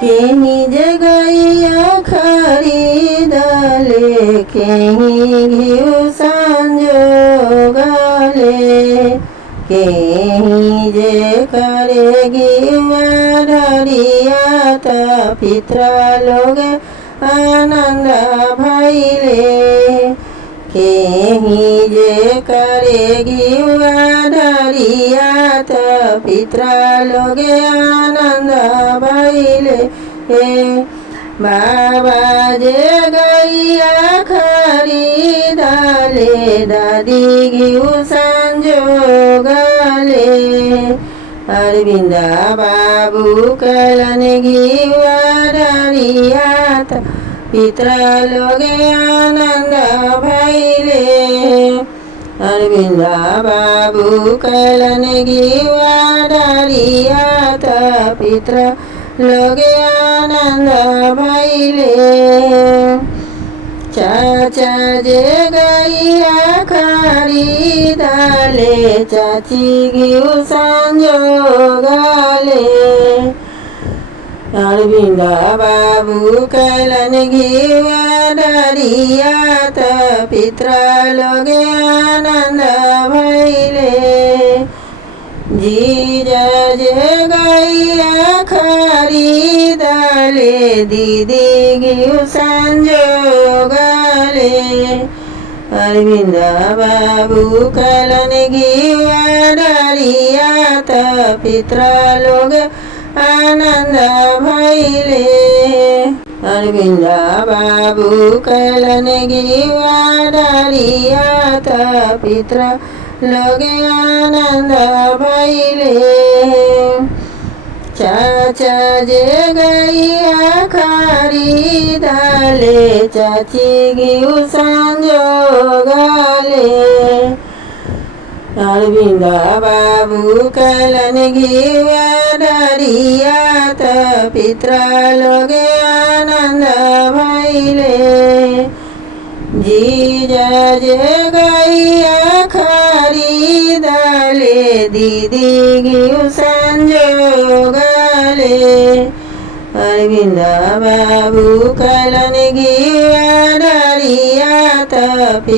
केही जगैया खरिदले केही घिउ संजोगले केही जे करे घिउवा ढरिया त पित्र लोग आनन्द भैले केही जे करे घिउवा ढरिया त पित्र लोग आनन्द भैले बाबा जे गैया खरिदले दादी घिउ संजोगले अरविन्द बाबु कलन घिउवा ढरिया त पित्र लोग आनन्द भैले अरविन्द बाबु कलन घिउवा ढरिया त पित्र लोग आनन्द भैले चाचा जे गैया खरिदले चाची घिउ संजोगले अरविन्द बाबु कलन घिउवा ढरिया त पित्र लोग आनन्द भैले जीजा जे गैया खरिदले दिदी घिउ संजोगले अरविन्द बाबु कलन घिउवा ढरिया त पित्र लोग आनन्द भैले अरविन्द बाबु कलन घिउवा ढरिया त पित्र लोग आनन्द भैले चाचा जे गैया खरिदले चाची घिउ संजोगले अरविन्द बाबु कलन घिउवा ढरिया त पित्र लोग आनन्द भैले जीजा जे गैया खरिदले दिदी घिउ संजोगले अरविन्द बाबु कलन घिउवा ढरिया त